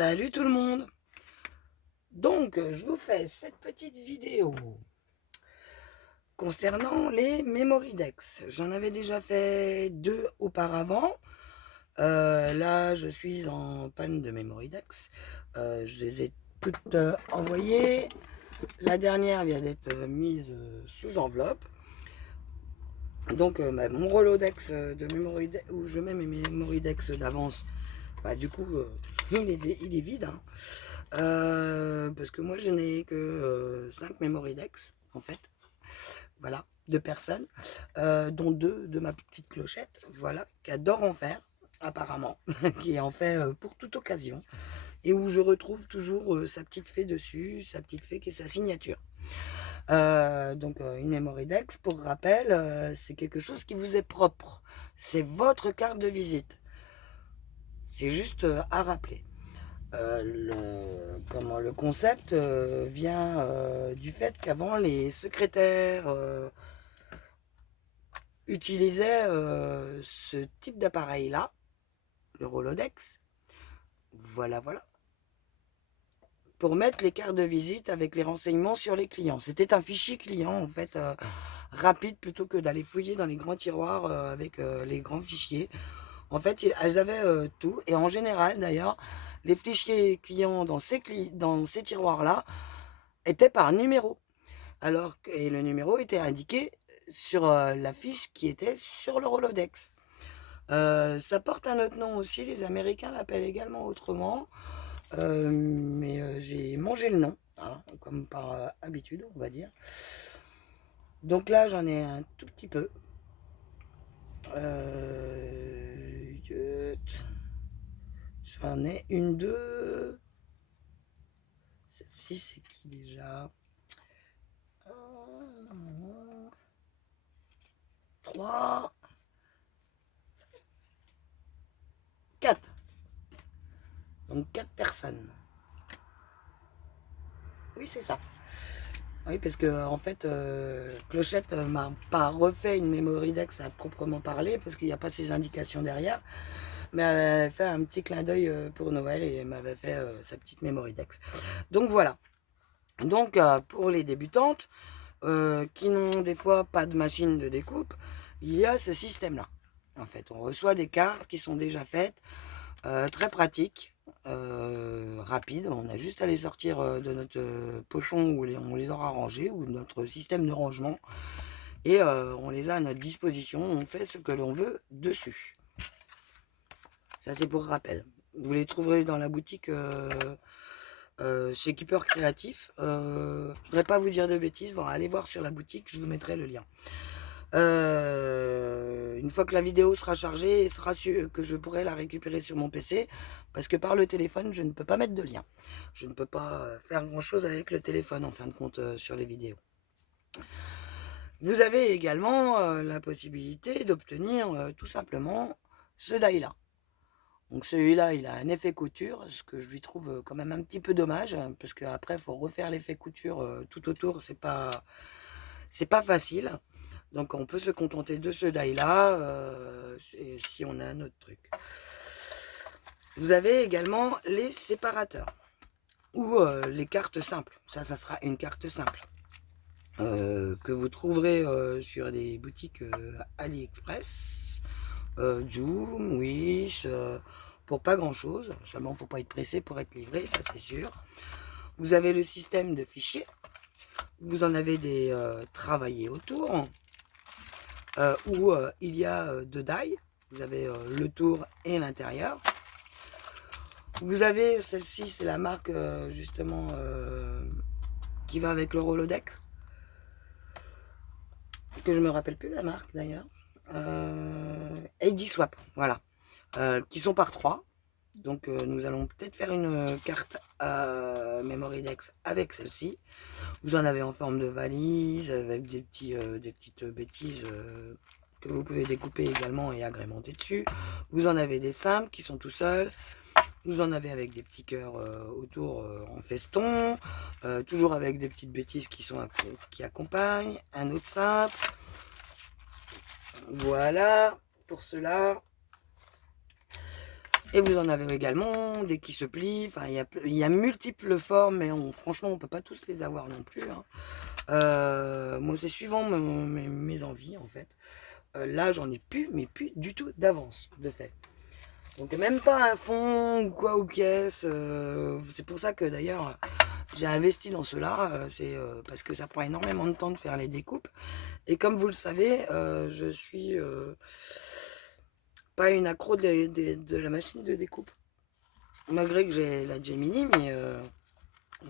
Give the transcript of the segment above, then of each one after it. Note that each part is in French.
Salut tout le monde. Donc, je vous fais cette petite vidéo concernant les Memoridex. J'en avais déjà fait 2 auparavant. Là, je suis en panne de Memoridex. Je les ai toutes envoyées. La dernière vient d'être mise sous enveloppe. Donc, mon Rolodex de Memoridex, où je mets mes Memoridex d'avance, bah, du coup, il est vide. Hein. Parce que moi je n'ai que 5 Memoridex en fait, voilà, 2 personnes, dont 2 de ma petite clochette, voilà, qui adore en faire apparemment, qui en fait pour toute occasion, et où je retrouve toujours sa petite fée dessus, sa petite fée qui est sa signature. Donc une Memoridex, pour rappel, c'est quelque chose qui vous est propre, c'est votre carte de visite, c'est juste à rappeler. Le concept vient du fait qu'avant les secrétaires utilisaient ce type d'appareil là, le Rolodex, voilà, pour mettre les cartes de visite avec les renseignements sur les clients. C'était un fichier client en fait, rapide, plutôt que d'aller fouiller dans les grands tiroirs avec les grands fichiers. En fait, elles avaient tout, et en général d'ailleurs, les fichiers clients dans ces tiroirs-là étaient par numéro. Et le numéro était indiqué sur la fiche qui était sur le Rolodex. Ça porte un autre nom aussi, les Américains l'appellent également autrement, mais j'ai mangé le nom, hein, comme par habitude, on va dire. Donc là, j'en ai un tout petit peu. J'en ai une, deux. Celle-ci, c'est qui déjà? 3, 4. Donc 4 personnes. Oui, c'est ça. Oui, parce que en fait, Clochette m'a pas refait une Memoridex à proprement parler, parce qu'il n'y a pas ces indications derrière. Mais elle avait fait un petit clin d'œil pour Noël et elle m'avait fait sa petite Memoridex. Donc voilà. Donc pour les débutantes qui n'ont des fois pas de machine de découpe, il y a ce système-là. En fait, on reçoit des cartes qui sont déjà faites, très pratiques, rapides. On a juste à les sortir de notre pochon où on les aura rangés, ou notre système de rangement, et on les a à notre disposition. On fait ce que l'on veut dessus. Ça, c'est pour rappel. Vous les trouverez dans la boutique chez Keeper Créatif. Je ne voudrais pas vous dire de bêtises. Bon, allez voir sur la boutique, je vous mettrai le lien. Une fois que la vidéo sera chargée, il sera sûr que je pourrai la récupérer sur mon PC, parce que par le téléphone, je ne peux pas mettre de lien. Je ne peux pas faire grand chose avec le téléphone, en fin de compte, sur les vidéos. Vous avez également la possibilité d'obtenir tout simplement ce die-là. Donc celui-là, il a un effet couture, ce que je lui trouve quand même un petit peu dommage, parce qu'après, il faut refaire l'effet couture tout autour, c'est pas facile. Donc on peut se contenter de ce die-là si on a un autre truc. Vous avez également les séparateurs, ou les cartes simples. Ça sera une carte simple, que vous trouverez sur des boutiques AliExpress, Joom, Wish, pour pas grand chose. Seulement, faut pas être pressé pour être livré, ça c'est sûr. Vous avez le système de fichiers. Vous en avez des travaillés autour, où il y a 2 die. Vous avez le tour et l'intérieur. Vous avez celle-ci, c'est la marque justement qui va avec le Rolodex, que je me rappelle plus la marque d'ailleurs. ID Swap, voilà, qui sont par 3. Donc nous allons peut-être faire une carte Memoridex avec celle-ci. Vous en avez en forme de valise, avec des petites bêtises que vous pouvez découper également et agrémenter dessus. Vous en avez des simples qui sont tout seuls. Vous en avez avec des petits cœurs autour en feston. Toujours avec des petites bêtises qui accompagnent. Un autre simple. Voilà pour cela. Et vous en avez également des qui se plient. Enfin, il y a multiples formes, mais franchement, on peut pas tous les avoir non plus, hein. Moi, c'est suivant mes envies, en fait. Là, j'en ai plus, mais plus du tout d'avance, de fait. Donc, même pas un fond ou quoi ou pièce. C'est pour ça que d'ailleurs, j'ai investi dans cela. C'est parce que ça prend énormément de temps de faire les découpes. Et comme vous le savez, je suis pas une accro de la machine de découpe. Malgré que j'ai la Gemini, mais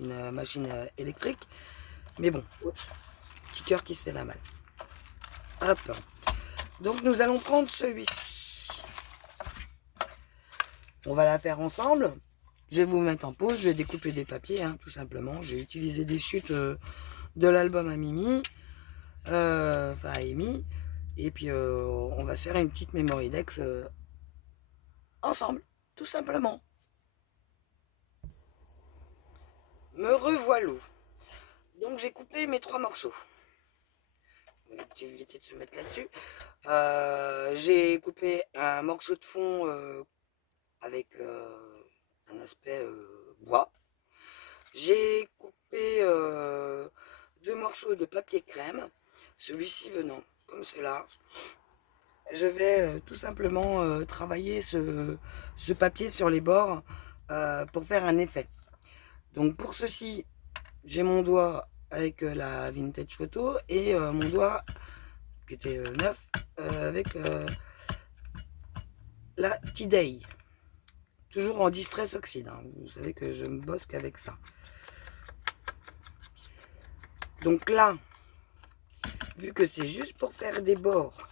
une machine électrique. Mais bon, oups, petit cœur qui se fait la malle. Hop. Donc nous allons prendre celui-ci. On va la faire ensemble. Je vais vous mettre en pause, je vais découper des papiers, hein, tout simplement. J'ai utilisé des chutes de l'album à Mimi, enfin à Amy. Et puis on va se faire une petite memory dex ensemble, tout simplement. Me revoilà. Donc j'ai coupé mes 3 morceaux. On va éviter de se mettre là-dessus. J'ai coupé un morceau de fond avec un aspect bois. J'ai coupé 2 morceaux de papier crème, celui-ci venant comme cela. Je vais tout simplement travailler ce papier sur les bords pour faire un effet. Donc pour ceci, j'ai mon doigt avec la Vintage Photo et mon doigt qui était neuf avec la T-Day. Toujours en distress oxyde, hein. Vous savez que je me bosse qu'avec ça. Donc là, vu que c'est juste pour faire des bords,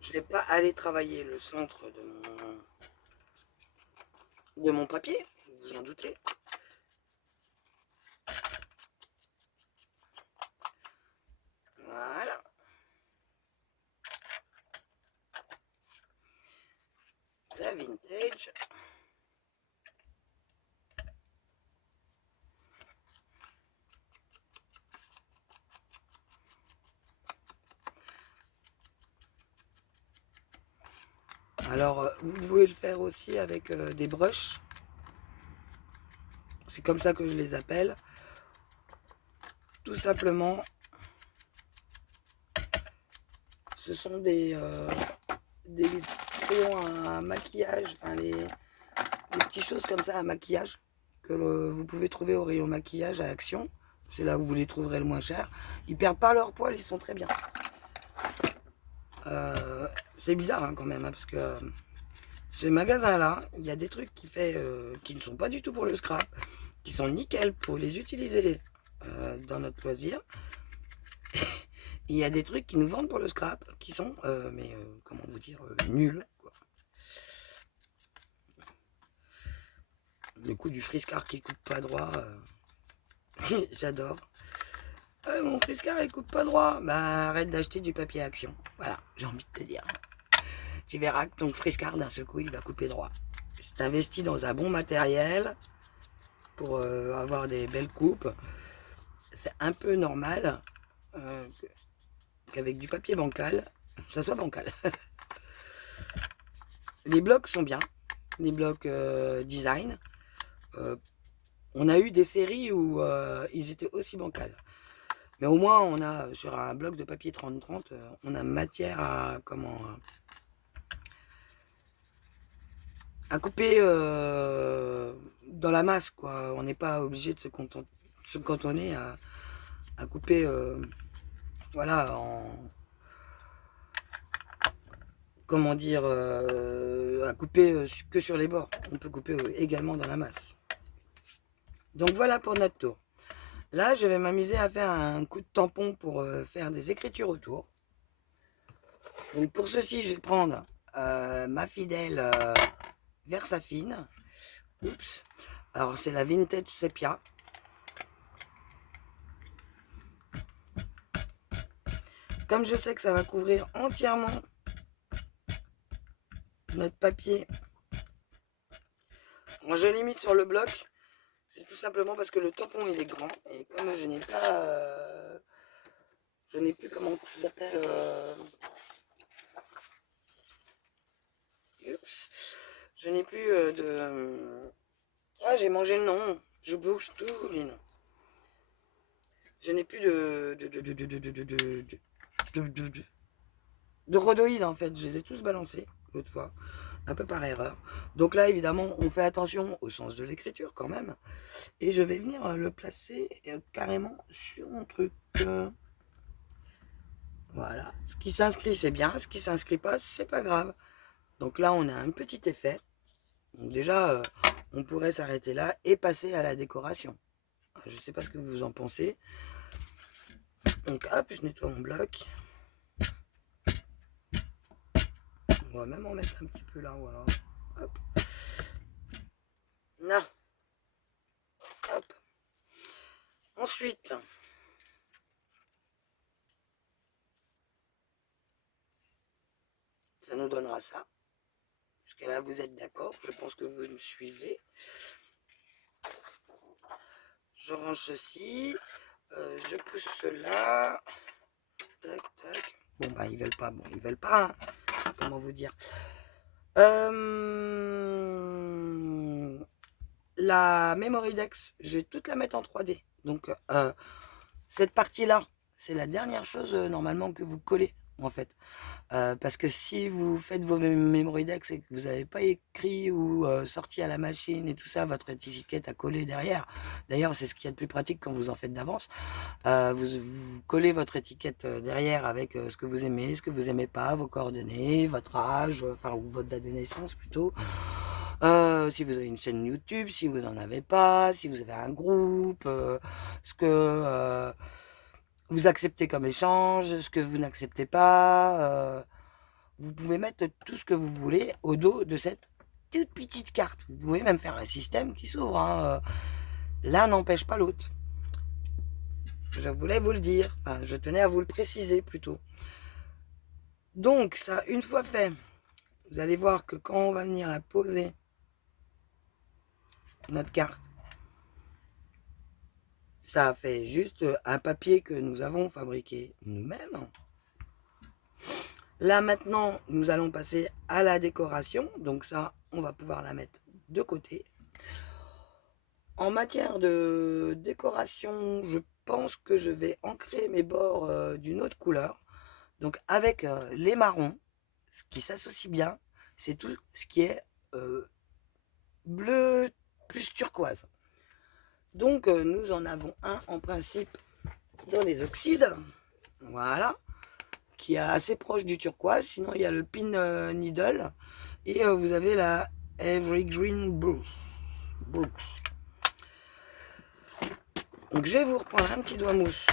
je vais pas aller travailler le centre de mon papier, vous vous en doutez. Voilà. La Vintage. Alors, vous pouvez le faire aussi avec des brushes. C'est comme ça que je les appelle. Tout simplement, ce sont des crayons à maquillage, enfin des petites choses comme ça à maquillage que vous pouvez trouver au rayon maquillage à Action. C'est là où vous les trouverez le moins cher. Ils perdent pas leur poil, ils sont très bien. C'est bizarre hein, quand même, hein, parce que ce magasin-là, il y a des trucs qui ne sont pas du tout pour le scrap, qui sont nickel pour les utiliser dans notre loisir. Il y a des trucs qui nous vendent pour le scrap, qui sont, comment vous dire, nuls. Quoi. Le coup du friscar qui coupe pas droit, j'adore. Mon friscar il coupe pas droit. Bah arrête d'acheter du papier Action. Voilà, j'ai envie de te dire. Tu verras que ton friscar d'un seul coup il va couper droit. Si tu investis dans un bon matériel pour avoir des belles coupes, c'est un peu normal qu'avec du papier bancal, ça soit bancal. Les blocs sont bien, les blocs design. On a eu des séries où ils étaient aussi bancals. Mais au moins, on a sur un bloc de papier 30-30, on a matière à couper dans la masse, quoi. On n'est pas obligé de se cantonner à couper, voilà, comment dire, à couper que sur les bords. On peut couper également dans la masse. Donc voilà pour notre tour. Là, je vais m'amuser à faire un coup de tampon pour faire des écritures autour. Donc pour ceci, je vais prendre ma fidèle Versafine. Oups. Alors c'est la Vintage Sepia. Comme je sais que ça va couvrir entièrement notre papier, quand je l'ai mis sur le bloc, c'est tout simplement parce que le tampon il est grand et comme je n'ai pas Je n'ai plus comment ça s'appelle. Oups. Je n'ai plus de. Ah, j'ai mangé le nom. Je bouge tous les noms. Je n'ai plus de rhodoïdes en fait. Je les ai tous balancés l'autre fois, un peu par erreur. Donc là, évidemment, on fait attention au sens de l'écriture quand même. Et je vais venir le placer carrément sur mon truc. Voilà. Ce qui s'inscrit, c'est bien. Ce qui s'inscrit pas, c'est pas grave. Donc là, on a un petit effet. Donc déjà, on pourrait s'arrêter là et passer à la décoration. Je ne sais pas ce que vous en pensez. Donc hop, je nettoie mon bloc. On va même en mettre un petit peu là. Voilà. Hop. Là. Hop. Ensuite, ça nous donnera ça. Jusqu'à là, vous êtes d'accord. Je pense que vous me suivez. Je range ceci. Je pousse cela. Tac, tac. Bon, bah, ils veulent pas. Bon, ils veulent pas. Hein. Comment vous dire la Memory Dex, je vais toute la mettre en 3D. Donc, cette partie-là, c'est la dernière chose normalement que vous collez, en fait. Parce que si vous faites vos Memory Dex et que vous n'avez pas écrit ou sorti à la machine et tout ça, votre étiquette à coller derrière. D'ailleurs, c'est ce qu'il y a de plus pratique quand vous en faites d'avance. Vous collez votre étiquette derrière avec ce que vous aimez, ce que vous aimez pas, vos coordonnées, votre âge, enfin, ou votre date de naissance plutôt. Si vous avez une chaîne YouTube, si vous n'en avez pas, si vous avez un groupe, ce que vous acceptez comme échange, ce que vous n'acceptez pas. Vous pouvez mettre tout ce que vous voulez au dos de cette toute petite carte. Vous pouvez même faire un système qui s'ouvre. Hein. L'un n'empêche pas l'autre. Je voulais vous le dire. Enfin, je tenais à vous le préciser plutôt. Donc, ça, une fois fait, vous allez voir que quand on va venir la poser, notre carte, ça fait juste un papier que nous avons fabriqué nous-mêmes. Là maintenant, nous allons passer à la décoration. Donc ça, on va pouvoir la mettre de côté. En matière de décoration, je pense que je vais ancrer mes bords d'une autre couleur. Donc avec les marrons, ce qui s'associe bien, c'est tout ce qui est bleu plus turquoise. Donc nous en avons un en principe dans les oxydes. Voilà. Qui est assez proche du turquoise. Sinon, il y a le pin needle. Et vous avez la Evergreen Brooks. Donc, je vais vous reprendre un petit doigt mousse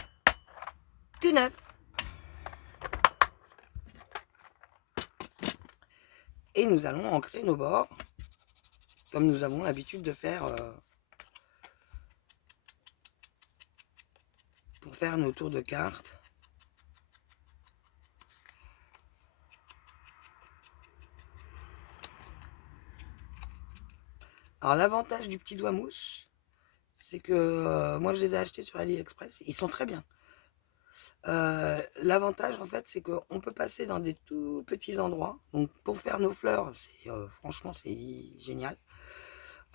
tout neuf. Et nous allons ancrer nos bords. Comme nous avons l'habitude de faire pour faire nos tours de cartes. Alors l'avantage du petit doigt mousse, c'est que moi je les ai achetés sur AliExpress, ils sont très bien. L'avantage en fait c'est qu'on peut passer dans des tout petits endroits. Donc pour faire nos fleurs, franchement c'est génial.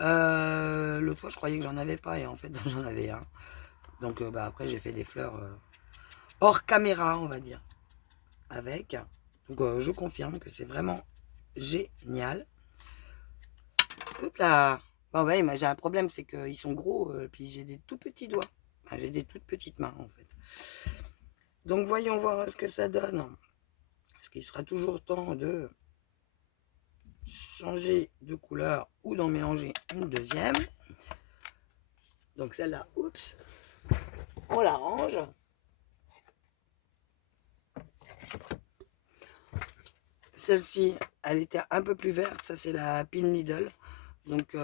L'autre fois je croyais que j'en avais pas et en fait j'en avais un. Donc bah, après j'ai fait des fleurs hors caméra on va dire. Avec. Donc je confirme que c'est vraiment génial. Hop là. Bon ouais, mais j'ai un problème, c'est qu'ils sont gros, puis j'ai des tout petits doigts. Enfin, j'ai des toutes petites mains en fait. Donc voyons voir ce que ça donne. Parce qu'il sera toujours temps de changer de couleur ou d'en mélanger une deuxième. Donc celle-là, oups, on la range. Celle-ci, elle était un peu plus verte, ça c'est la pin needle. Donc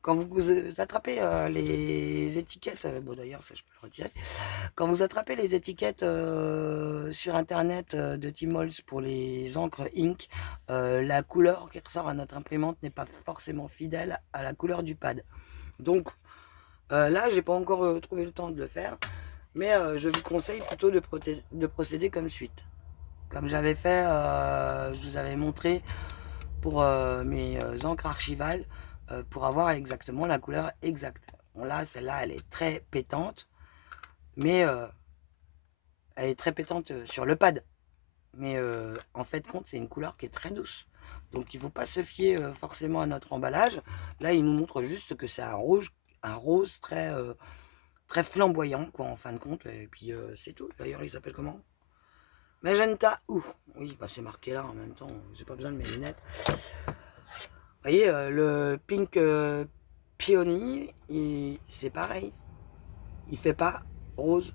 quand vous attrapez les étiquettes, bon d'ailleurs ça je peux le retirer, quand vous attrapez les étiquettes sur internet de Tmall pour les encres ink, la couleur qui ressort à notre imprimante n'est pas forcément fidèle à la couleur du pad. Donc là j'ai pas encore trouvé le temps de le faire, Mais je vous conseille plutôt de procéder comme suite. Comme j'avais fait, je vous avais montré pour mes encres archivales, pour avoir exactement la couleur exacte. Bon là, celle-là, elle est très pétante, mais elle est très pétante sur le pad. Mais en fait, compte, c'est une couleur qui est très douce. Donc il ne faut pas se fier forcément à notre emballage. Là, il nous montre juste que c'est un rose très, très flamboyant, quoi, en fin de compte. Et puis c'est tout. D'ailleurs, il s'appelle comment? Magenta ou. Oui, bah, c'est marqué là en même temps. J'ai pas besoin de mes lunettes. Vous voyez, le Pink Peony, c'est pareil. Il fait pas rose.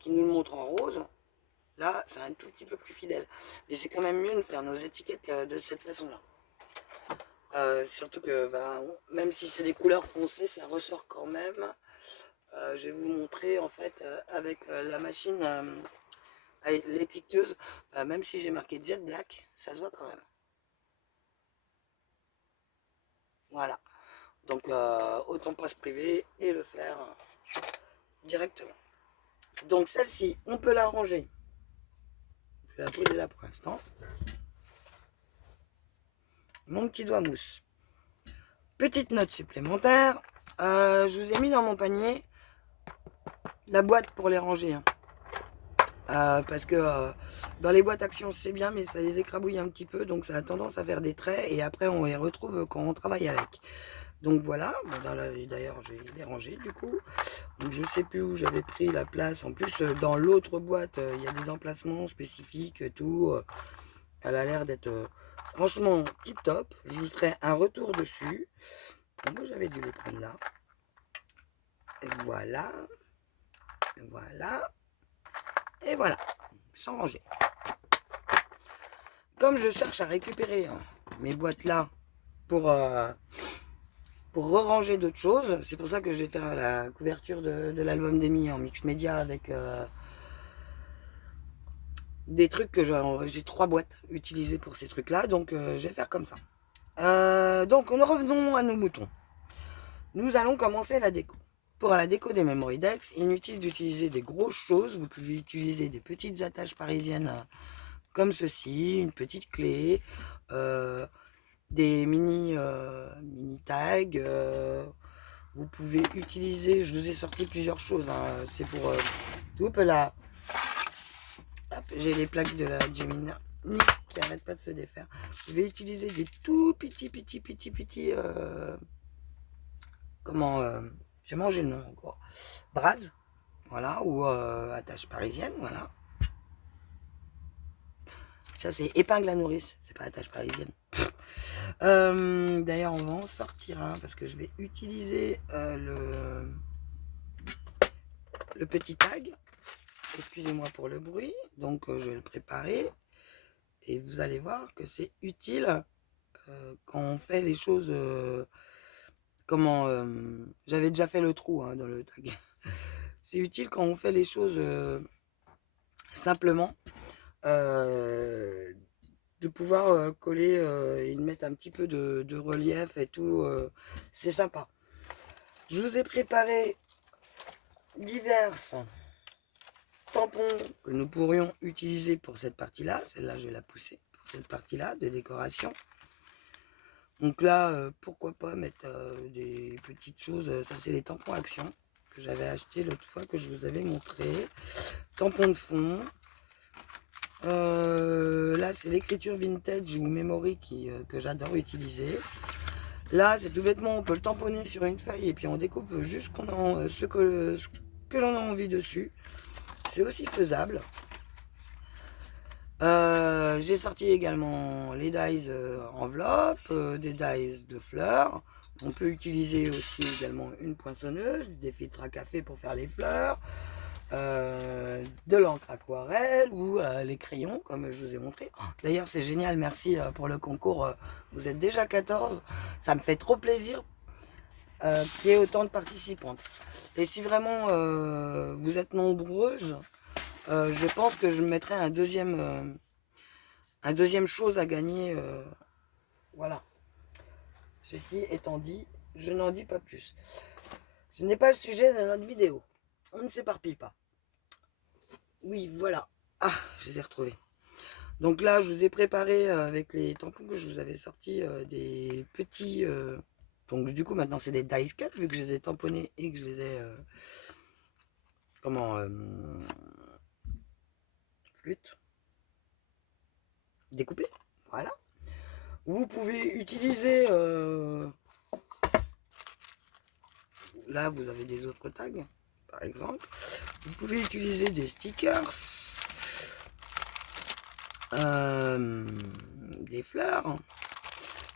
Qui nous le montre en rose. Là, c'est un tout petit peu plus fidèle. Mais c'est quand même mieux de faire nos étiquettes de cette façon-là. Surtout que bah, même si c'est des couleurs foncées, ça ressort quand même. Je vais vous montrer en fait avec la machine, avec l'étiqueteuse, même si j'ai marqué Jet Black, ça se voit quand même. Voilà. Donc autant pas se priver et le faire directement. Donc celle-ci, on peut la ranger. Je vais la poser là pour l'instant. Mon petit doigt mousse. Petite note supplémentaire, je vous ai mis dans mon panier la boîte pour les ranger. Hein. Parce que dans les boîtes Action c'est bien, mais ça les écrabouille un petit peu, donc ça a tendance à faire des traits et après on les retrouve quand on travaille avec. Donc voilà, d'ailleurs je vais les ranger du coup. Donc, je sais plus où j'avais pris la place. En plus dans l'autre boîte il y a des emplacements spécifiques, tout. Elle a l'air d'être franchement tip top. Je vous ferai un retour dessus. Moi j'avais dû les prendre là. Et voilà. Voilà. Et voilà. Sans ranger. Comme je cherche à récupérer mes boîtes là pour re-ranger d'autres choses, c'est pour ça que je vais faire la couverture de l'album d'Emmy en mix média avec des trucs que j'ai 3 boîtes utilisées pour ces trucs là, donc je vais faire comme ça. Donc nous revenons à nos moutons. Nous allons commencer la déco. Pour la déco des Memory Decks, inutile d'utiliser des grosses choses, vous pouvez utiliser des petites attaches parisiennes comme ceci, une petite clé, des mini tags. Vous pouvez utiliser, je vous ai sorti plusieurs choses. Hein, c'est pour là. J'ai les plaques de la Gemini qui n'arrêtent pas de se défaire. Je vais utiliser des tout petits. Comment j'ai mangé le nom encore. Brads, voilà, ou attache parisienne, voilà. Ça c'est épingle à nourrice, c'est pas attache parisienne. D'ailleurs, on va en sortir un parce que je vais utiliser le petit tag. Excusez-moi pour le bruit. Donc, je vais le préparer. Et vous allez voir que c'est utile quand on fait les choses. Comment j'avais déjà fait le trou hein, dans le tag. C'est utile quand on fait les choses simplement. De pouvoir coller et de mettre un petit peu de relief et tout, c'est sympa. Je vous ai préparé divers tampons que nous pourrions utiliser pour cette partie-là. Celle-là, je vais la pousser pour cette partie-là de décoration. Donc là, pourquoi pas mettre des petites choses. Ça, c'est les tampons Action que j'avais acheté l'autre fois que je vous avais montré. Tampons de fond. Là c'est l'écriture vintage ou memory que j'adore utiliser. Là c'est tout bêtement, on peut le tamponner sur une feuille et puis on découpe juste ce que l'on a envie dessus. C'est aussi faisable. J'ai sorti également les dies enveloppes, des dies de fleurs. On peut utiliser aussi également une poinçonneuse, des filtres à café pour faire les fleurs. De l'encre aquarelle ou les crayons comme je vous ai montré. D'ailleurs c'est génial, merci pour le concours, vous êtes déjà 14, ça me fait trop plaisir qu'il y ait autant de participantes. Et si vraiment vous êtes nombreuses, je pense que je mettrai un deuxième chose à gagner. Voilà. Ceci étant dit, je n'en dis pas plus. Ce n'est pas le sujet de notre vidéo. On ne s'éparpille pas. Oui, voilà. Ah, je les ai retrouvés. Donc là, je vous ai préparé avec les tampons que je vous avais sortis des petits... donc du coup, maintenant, c'est des dice cut, vu que je les ai tamponnés et que je les ai... comment... flûte. Découpés. Voilà. Vous pouvez utiliser... là, vous avez des autres tags, par exemple. Vous pouvez utiliser des stickers. Des fleurs.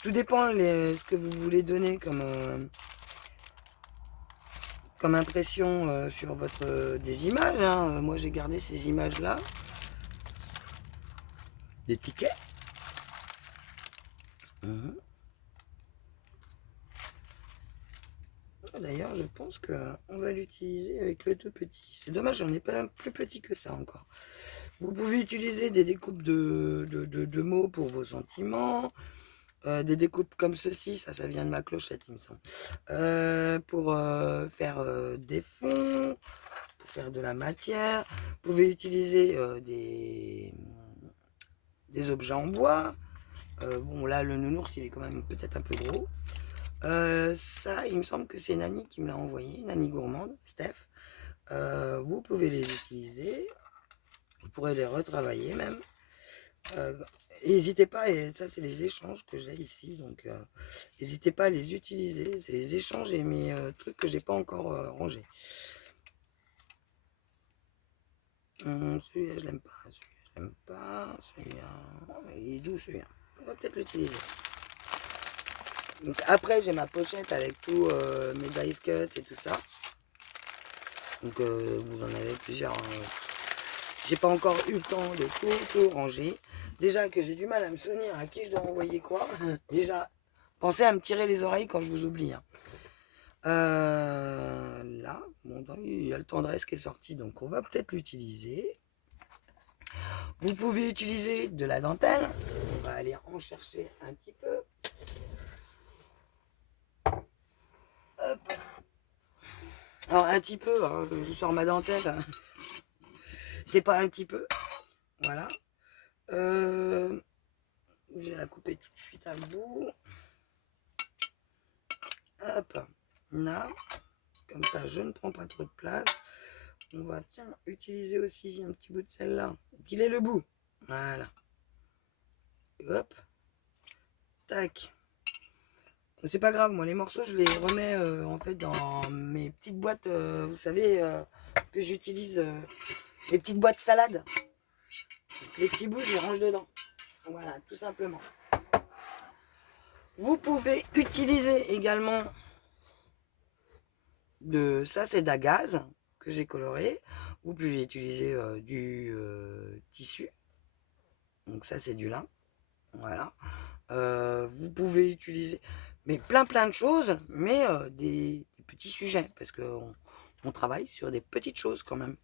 Tout dépend ce que vous voulez donner comme impression sur des images. Hein. Moi, j'ai gardé ces images-là. Des tickets. Mhm. D'ailleurs, je pense qu'on va l'utiliser avec le tout petit. C'est dommage, j'en ai pas un plus petit que ça encore. Vous pouvez utiliser des découpes de mots pour vos sentiments. Des découpes comme ceci, ça vient de ma clochette, il me semble. Pour faire des fonds, pour faire de la matière. Vous pouvez utiliser des objets en bois. Bon, là, le nounours, il est quand même peut-être un peu gros. Ça, il me semble que c'est Nani qui me l'a envoyé, Nani Gourmande, Steph. Vous pouvez les utiliser. Vous pourrez les retravailler même. N'hésitez pas, et ça c'est les échanges que j'ai ici, donc n'hésitez pas à les utiliser. C'est les échanges et mes trucs que j'ai pas encore rangés. Celui-là je l'aime pas, celui-là je l'aime pas, celui-là, il est doux celui-là. On va peut-être l'utiliser. Donc après j'ai ma pochette avec tous mes dice cuts et tout ça. Donc vous en avez plusieurs. J'ai pas encore eu le temps de tout ranger. Déjà que j'ai du mal à me souvenir à qui je dois envoyer quoi. Déjà, pensez à me tirer les oreilles quand je vous oublie. Hein. Là, bon, il y a le tendresse qui est sorti, donc on va peut-être l'utiliser. Vous pouvez utiliser de la dentelle. On va aller en chercher un petit peu. Hop. Alors un petit peu, hein, je sors ma dentelle. C'est pas un petit peu. Voilà. Je vais la couper tout de suite à bout. Hop, là, comme ça je ne prends pas trop de place. On va, tiens, utiliser aussi un petit bout de celle-là. Qu'il est le bout. Voilà. Hop. Tac. C'est pas grave, moi les morceaux je les remets en fait dans mes petites boîtes, vous savez, que j'utilise, les petites boîtes salade. Donc, les petits bouts je les range dedans. Voilà, tout simplement. Vous pouvez utiliser également ça c'est d'agaz que j'ai coloré. Vous pouvez utiliser du tissu. Donc ça c'est du lin. Voilà. Vous pouvez utiliser mais plein de choses, mais des petits sujets, parce qu'on on travaille sur des petites choses quand même.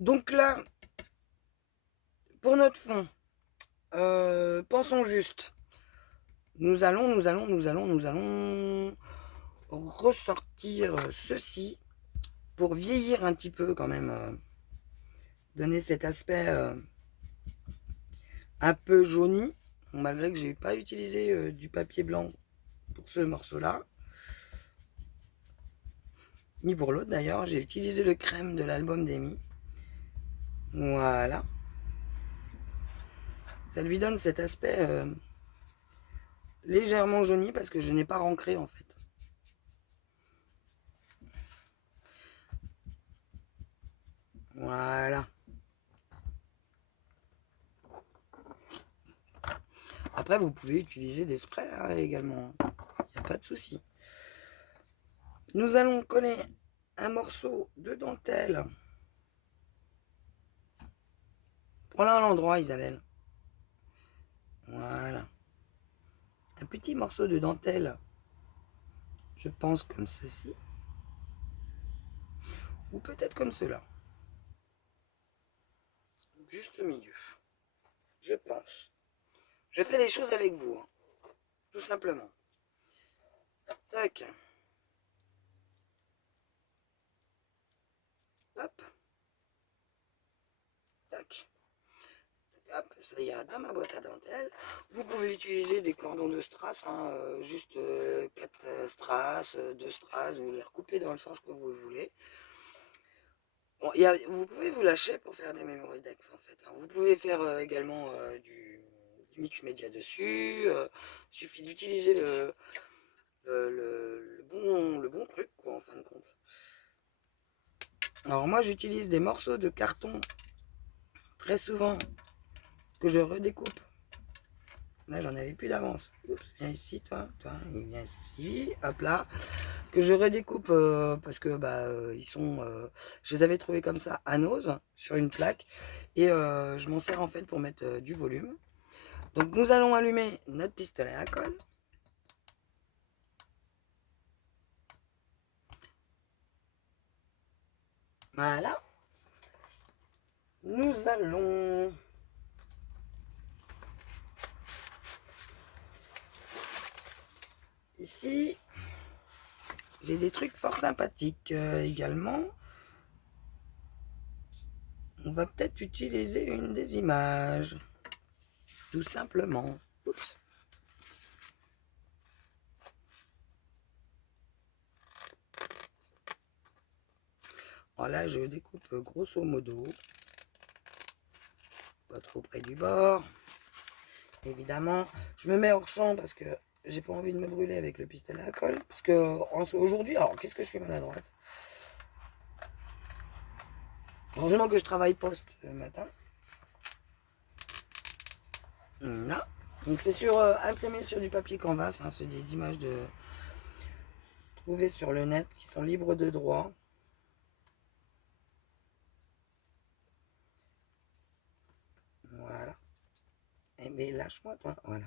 Donc là, pour notre fond, pensons juste. Nous allons ressortir ceci pour vieillir un petit peu quand même, donner cet aspect un peu jauni, malgré que j'ai pas utilisé du papier blanc pour ce morceau-là, ni pour l'autre d'ailleurs. J'ai utilisé le crème de l'album d'Amy. Voilà. Ça lui donne cet aspect légèrement jauni parce que je n'ai pas rancré en fait. Voilà. Après, vous pouvez utiliser des sprays hein, également. Il n'y a pas de souci. Nous allons coller un morceau de dentelle. Prends-la à l'endroit, Isabelle. Voilà. Un petit morceau de dentelle. Je pense comme ceci. Ou peut-être comme cela. Juste au milieu. Je pense. Je fais les choses avec vous. Hein. Tout simplement. Tac. Hop, tac. Hop, ça ira dans ma boîte à dentelle. Vous pouvez utiliser des cordons de strass, hein, juste 4 strass, 2 strass, vous les recoupez dans le sens que vous le voulez. Bon, vous pouvez vous lâcher pour faire des mémoridex en fait, hein. Vous pouvez faire également du mix média dessus. Suffit d'utiliser le bon truc quoi, en fin de compte. Alors moi j'utilise des morceaux de carton très souvent que je redécoupe. Là, j'en avais plus d'avance. Oups, viens ici, toi, il vient ici, hop là, que je redécoupe parce que bah ils sont, je les avais trouvés comme ça à Nose sur une plaque et je m'en sers en fait pour mettre du volume. Donc nous allons allumer notre pistolet à colle. Voilà. Nous allons ici. J'ai des trucs fort sympathiques également. On va peut-être utiliser une des images. Tout simplement. Oups. Alors là, je découpe grosso modo. Pas trop près du bord. Évidemment, je me mets hors champ parce que j'ai pas envie de me brûler avec le pistolet à colle. Parce que aujourd'hui, alors qu'est-ce que je fais maladroite? Heureusement que je travaille poste le matin. Là. Donc c'est imprimé sur du papier canvas. Hein, c'est des images trouvées sur le net qui sont libres de droit. Voilà. Eh bien, lâche-moi, toi. Voilà.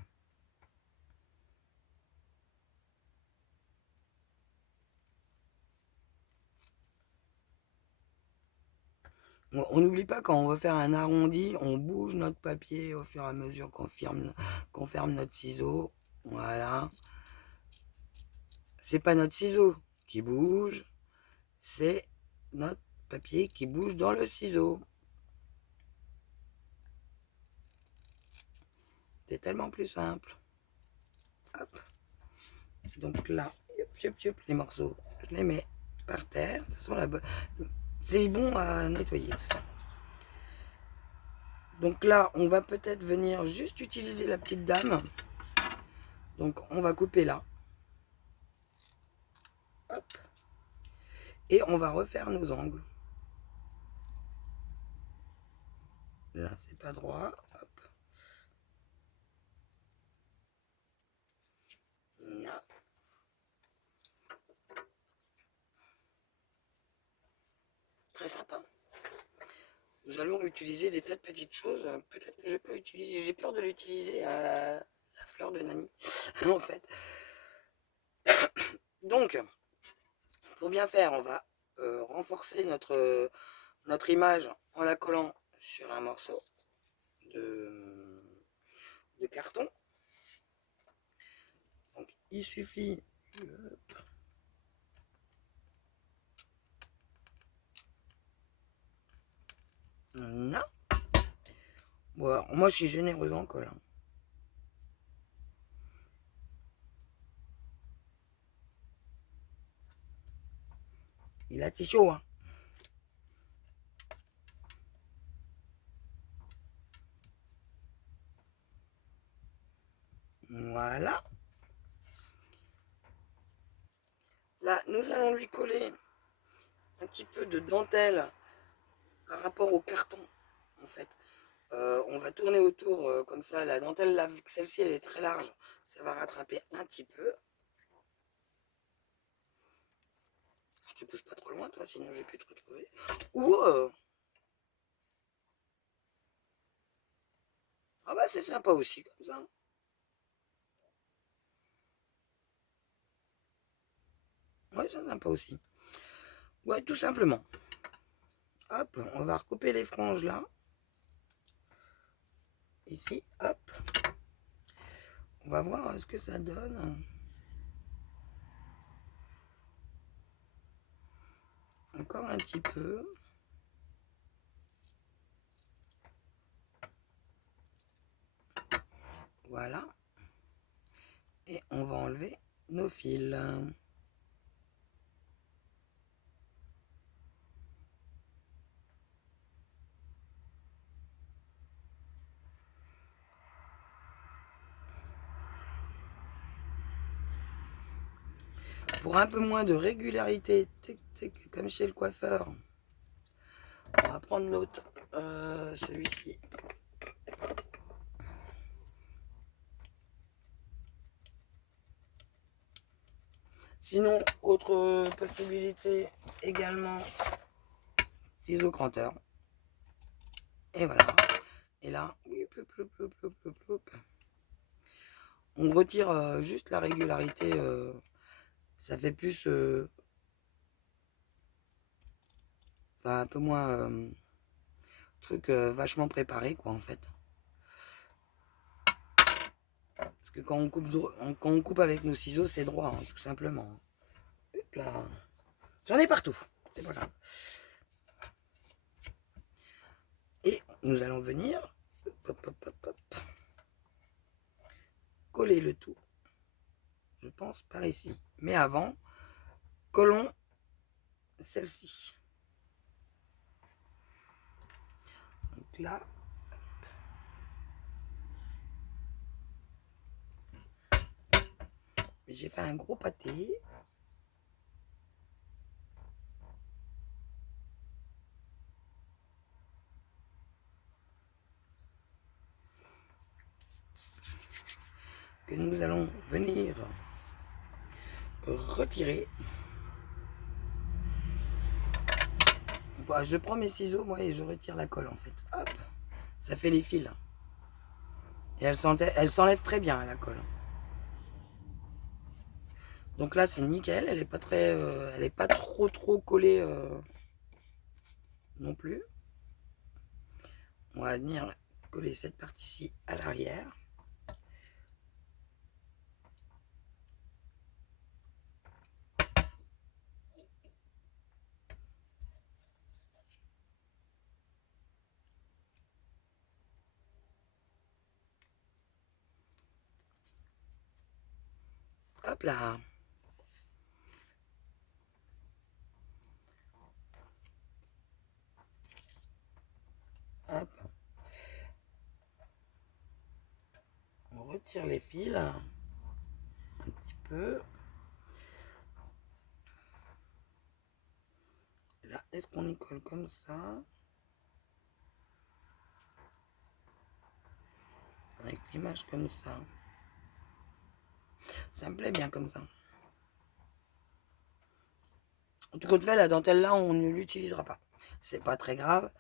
On n'oublie pas quand on veut faire un arrondi, on bouge notre papier au fur et à mesure qu'on ferme notre ciseau. Voilà. C'est pas notre ciseau qui bouge, c'est notre papier qui bouge dans le ciseau. C'est tellement plus simple. Hop. Donc là, les morceaux, je les mets par terre. De toute façon, c'est bon à nettoyer tout ça. Donc là, on va peut-être venir juste utiliser la petite dame. Donc on va couper là. Hop. Et on va refaire nos angles. Là, c'est pas droit. Hop. Là. Très sympa. Nous allons utiliser des tas de petites choses. Peut-être que je vais pas utiliser. J'ai peur de l'utiliser à la fleur de Nani. En fait. Donc, pour bien faire, on va renforcer notre image en la collant sur un morceau de carton. Donc, il suffit non. Bon, moi, je suis généreux en colle. Hein. Il a si chaud. Hein. Voilà. Là, nous allons lui coller un petit peu de dentelle par rapport au carton, en fait. On va tourner autour comme ça. La dentelle, là, vu que celle-ci, elle est très large, ça va rattraper un petit peu. Je te pousse pas trop loin, toi, sinon j'ai pu te retrouver. Ou... ah bah, c'est sympa aussi, comme ça. Ouais, c'est sympa aussi. Ouais, tout simplement. Hop, on va recouper les franges là. Ici, hop. On va voir ce que ça donne. Encore un petit peu. Voilà. Et on va enlever nos fils. Pour un peu moins de régularité, comme chez le coiffeur, on va prendre l'autre, celui-ci. Sinon, autre possibilité également, ciseaux cranteurs. Et voilà. Et là, on retire juste la régularité. Ça fait plus, enfin, un peu moins truc vachement préparé, quoi, en fait. Parce que quand on coupe avec nos ciseaux, c'est droit, hein, tout simplement. Hop là. J'en ai partout. C'est pas grave. Et nous allons venir coller le tout. Je pense par ici. Mais avant, collons celle-ci. Donc là, j'ai fait un gros pâté. Que nous allons venir retirer. Bah, je prends mes ciseaux, moi, et je retire la colle, en fait. Hop, ça fait les fils. Et elle s'enlève très bien, la colle. Donc là, c'est nickel. Elle est pas très, elle est pas trop collée non plus. On va venir coller cette partie-ci à l'arrière. Hop là. Hop. On retire les fils un petit peu. Là, est-ce qu'on y colle comme ça? Avec l'image comme ça. Ça me plaît bien comme ça. En tout cas, de fait, la dentelle là, on ne l'utilisera pas. C'est pas très grave.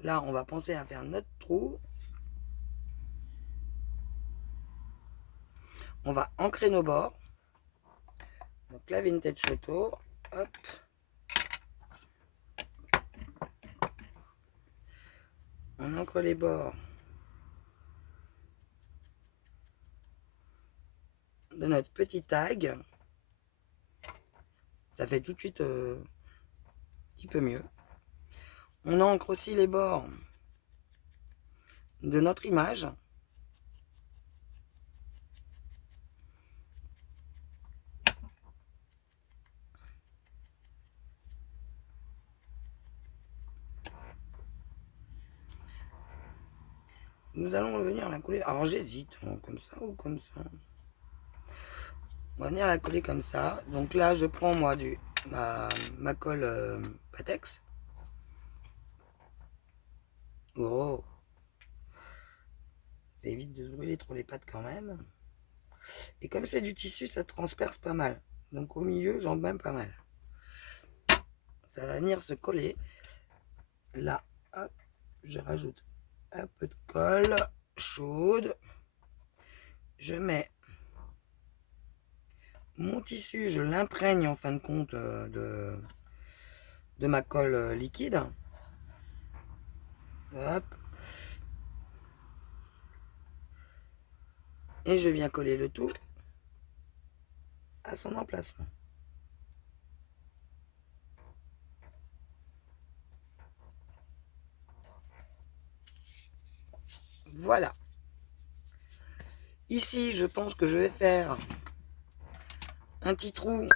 Là, on va penser à faire notre trou. On va ancrer nos bords. Donc la vintage photo. Hop. On ancre les bords de notre petit tag. Ça fait tout de suite un petit peu mieux. On ancre aussi les bords de notre image. Nous allons venir la coller. Alors j'hésite, comme ça ou comme ça. On va venir la coller comme ça. Donc là, je prends moi ma colle Patex. Oh, ça évite de se brûler trop les pattes quand même. Et comme c'est du tissu, ça transperce pas mal. Donc au milieu, j'en mets pas mal. Ça va venir se coller. Là, hop, je rajoute un peu de colle chaude. Je mets mon tissu, je l'imprègne en fin de compte de ma colle liquide. Hop. Et je viens coller le tout à son emplacement. Voilà. Ici, je pense que je vais faire un petit trou.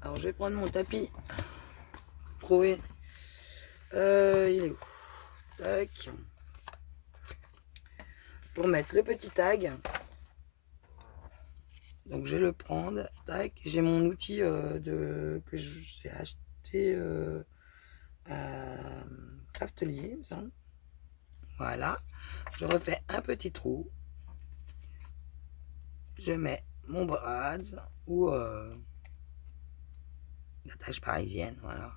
Alors, je vais prendre mon tapis. Trouver. Il est où? Tac. Pour mettre le petit tag. Donc, je vais le prendre. Tac. J'ai mon outil que j'ai acheté à Craftelier, il me semble. Voilà. Je refais un petit trou. Je mets mon brads ou la tâche parisienne, voilà.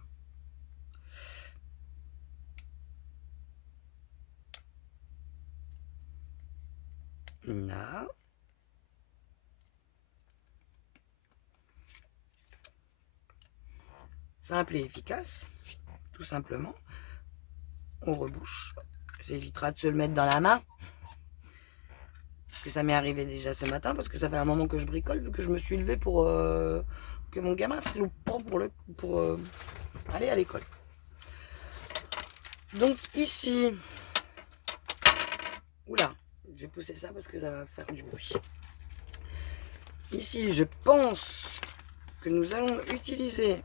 Là. Simple et efficace, tout simplement. On rebouche. Ça évitera de se le mettre dans la main. Parce que ça m'est arrivé déjà ce matin, parce que ça fait un moment que je bricole, vu que je me suis levé pour que mon gamin se loupe pas pour aller à l'école. Donc ici, oula, je vais pousser ça parce que ça va faire du bruit. Ici, je pense que nous allons utiliser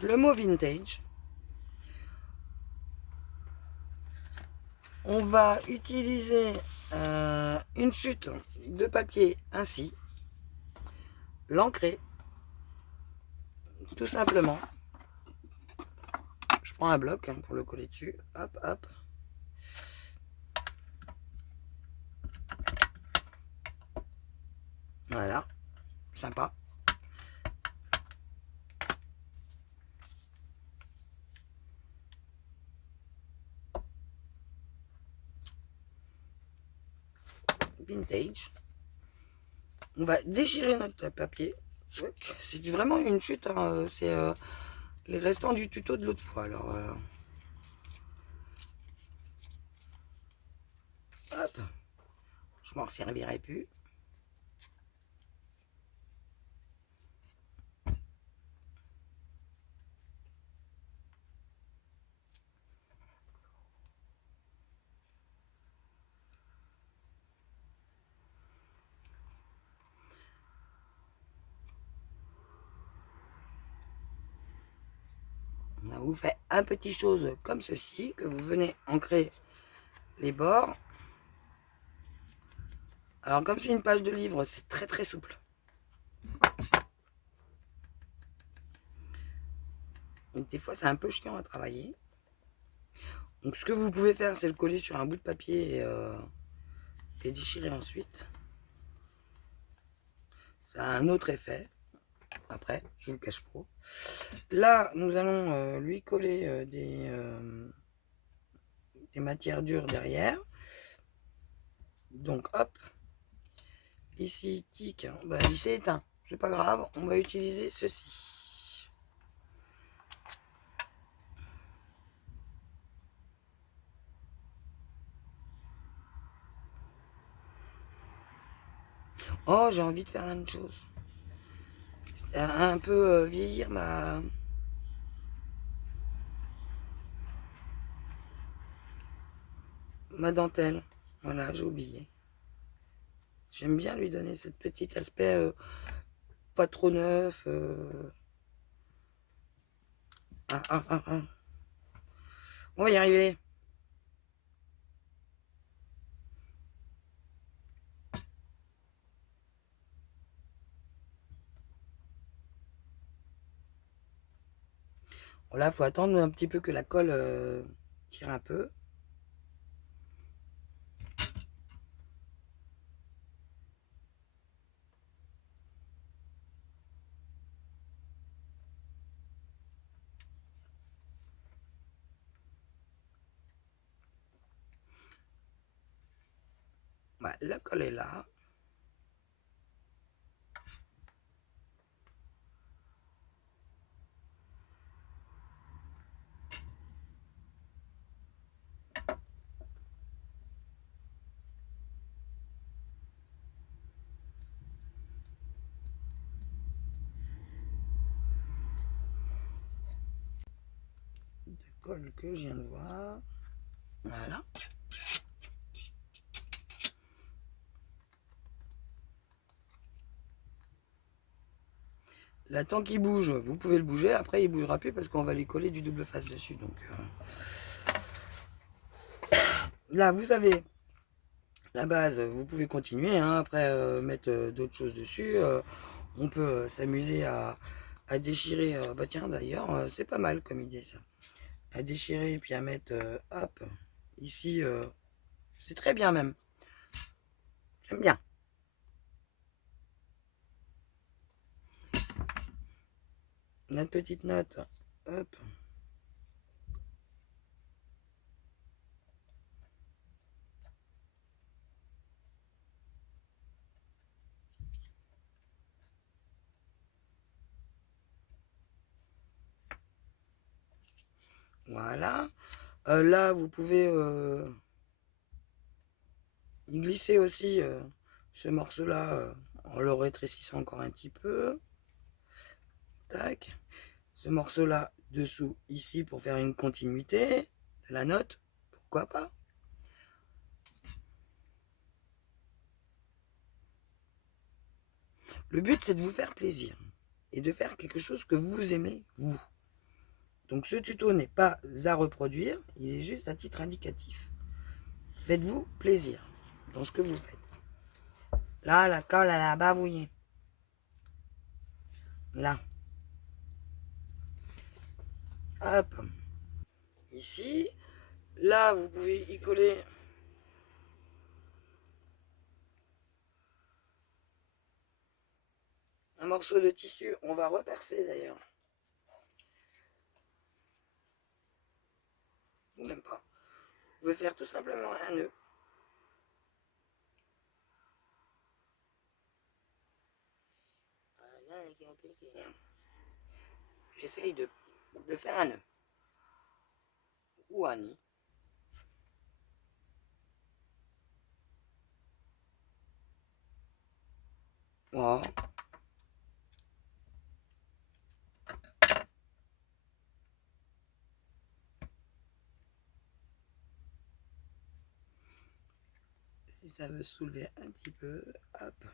le mot vintage. On va utiliser une chute de papier ainsi, l'ancrer, tout simplement. Je prends un bloc pour le coller dessus. Hop, hop. Voilà, sympa. Vintage. On va déchirer notre papier. C'est vraiment une chute, hein. C'est les restants du tuto de l'autre fois. Alors, hop, je m'en servirai plus. On vous fait un petit chose comme ceci, que vous venez ancrer les bords. Alors comme c'est une page de livre, c'est très très souple. Donc des fois c'est un peu chiant à travailler. Donc ce que vous pouvez faire, c'est le coller sur un bout de papier et déchirer ensuite. Ça a un autre effet. Après, je vous le cache pas. Là, nous allons lui coller des matières dures derrière. Donc hop, ici tic, bah, il s'est éteint, c'est pas grave, on va utiliser ceci. Oh, j'ai envie de faire une chose, un peu vieillir ma dentelle. Voilà, j'ai oublié. J'aime bien lui donner cette petit aspect pas trop neuf. Ah, ah, ah, ah. On va y arriver. Bon, là, il faut attendre un petit peu que la colle tire un peu. Bah, la colle est là. Colle que je viens de voir. Voilà. Là, tant qu'il bouge, vous pouvez le bouger. Après, il bougera plus parce qu'on va lui coller du double face dessus. Donc là, vous avez la base. Vous pouvez continuer. Hein, après, mettre d'autres choses dessus. On peut s'amuser à déchirer. Bah tiens, d'ailleurs, c'est pas mal comme idée ça. À déchirer et puis à mettre, hop, ici, c'est très bien même. J'aime bien. Notre petite note, hop. Voilà. Là, vous pouvez y glisser aussi ce morceau-là en le rétrécissant encore un petit peu. Tac. Ce morceau-là dessous, ici, pour faire une continuité de la note. Pourquoi pas? Le but, c'est de vous faire plaisir et de faire quelque chose que vous aimez, vous. Donc ce tuto n'est pas à reproduire, il est juste à titre indicatif. Faites-vous plaisir dans ce que vous faites. Là, la colle, elle a bavouillé. Là. Hop. Ici. Là, vous pouvez y coller un morceau de tissu. On va repercer d'ailleurs. Ou même pas. Vous pouvez faire tout simplement un nœud. J'essaye de faire un nœud. Ou un nid. Voilà. Si ça veut soulever un petit peu, hop.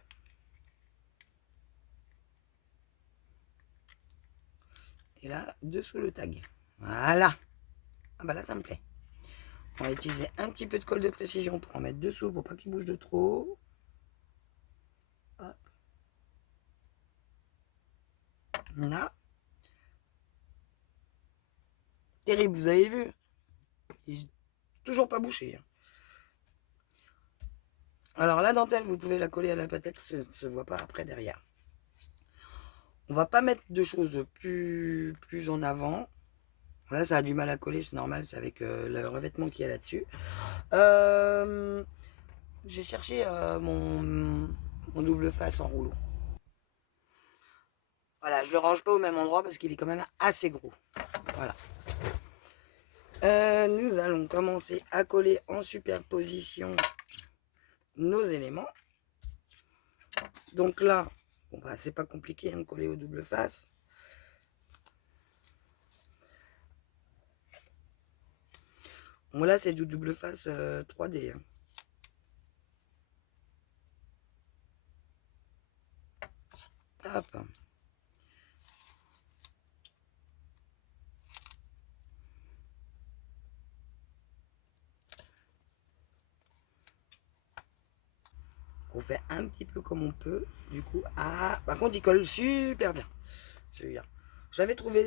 Et là, dessous le tag. Voilà. Ah bah là, ça me plaît. On va utiliser un petit peu de colle de précision pour en mettre dessous pour pas qu'il bouge de trop. Hop. Là. Terrible, vous avez vu? Il n'est toujours pas bouché. Alors la dentelle, vous pouvez la coller à la patette, ça ne se voit pas après derrière. On va pas mettre de choses plus en avant. Là, ça a du mal à coller, c'est normal, c'est avec le revêtement qu'il y a là-dessus. J'ai cherché mon double face en rouleau. Voilà, je le range pas au même endroit parce qu'il est quand même assez gros. Voilà. Nous allons commencer à coller en superposition nos éléments. Donc là, bon bah c'est pas compliqué de coller au double face. Bon là c'est du double face 3D. Hein. Hop. On fait un petit peu comme on peut. Du coup, ah, par contre, il colle super bien. Celui-là. J'avais trouvé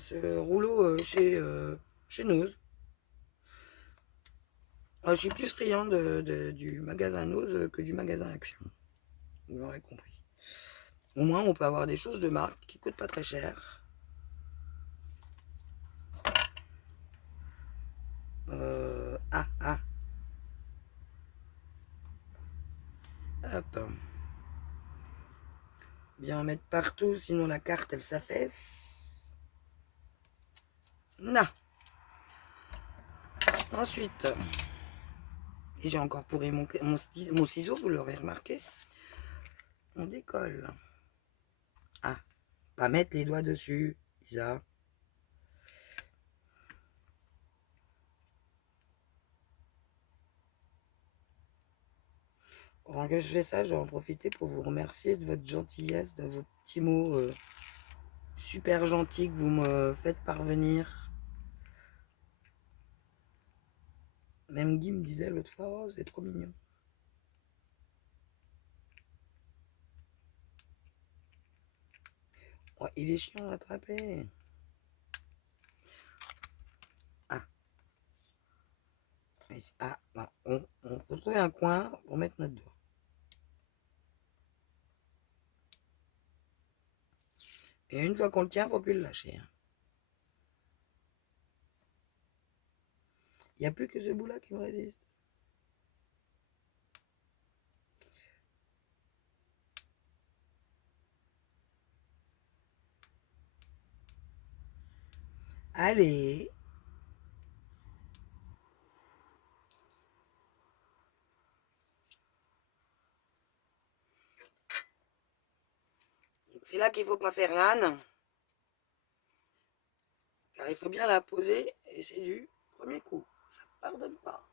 ce rouleau chez Nose. Je suis plus friand du magasin Nose que du magasin Action. Vous l'aurez compris. Au moins, on peut avoir des choses de marque qui coûtent pas très cher. Ah. Hop. Bien en mettre partout, sinon la carte, elle s'affaisse. Non. Ensuite, et j'ai encore pourri mon ciseau, vous l'aurez remarqué. On décolle. Ah, pas mettre les doigts dessus, Isa. Pendant que je fais ça, je vais en profiter pour vous remercier de votre gentillesse, de vos petits mots super gentil que vous me faites parvenir. Même Guy me disait l'autre fois, oh, c'est trop mignon. Oh, il est chiant à attraper. Ah. Ah, bah, on faut trouver un coin pour mettre notre doigt. Et une fois qu'on le tient, faut plus le lâcher. Il n'y a plus que ce bout-là qui me résiste. Allez. C'est là qu'il ne faut pas faire l'âne. Car il faut bien la poser et c'est du premier coup. Ça ne pardonne pas.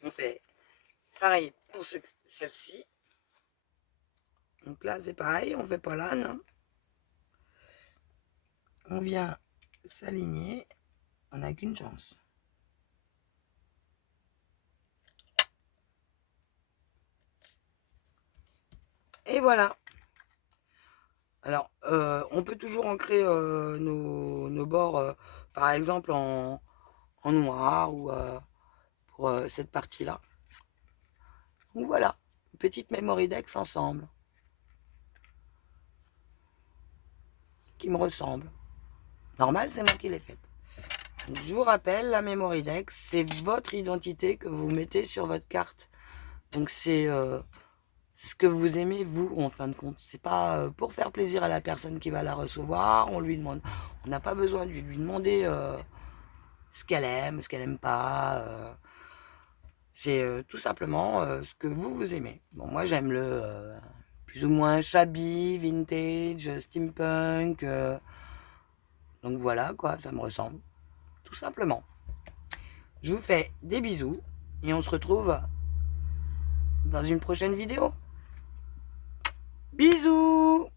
On fait pareil pour celle-ci. Donc là, c'est pareil, on fait pas l'âne. On vient s'aligner. On n'a qu'une chance. Et voilà. Alors, on peut toujours ancrer nos bords, par exemple, en noir ou pour cette partie-là. Donc voilà, une petite memory Dex ensemble. Qui me ressemble. Normal, c'est moi qui l'ai faite. Donc, je vous rappelle, la memory Dex, c'est votre identité que vous mettez sur votre carte. Donc c'est ce que vous aimez, vous, en fin de compte. C'est pas pour faire plaisir à la personne qui va la recevoir. On lui demande, on n'a pas besoin de lui demander ce qu'elle aime, ce qu'elle aime pas. C'est tout simplement ce que vous aimez. Bon, moi, j'aime le plus ou moins shabby, vintage, steampunk. Donc voilà, quoi, ça me ressemble. Tout simplement. Je vous fais des bisous et on se retrouve dans une prochaine vidéo. Bisous!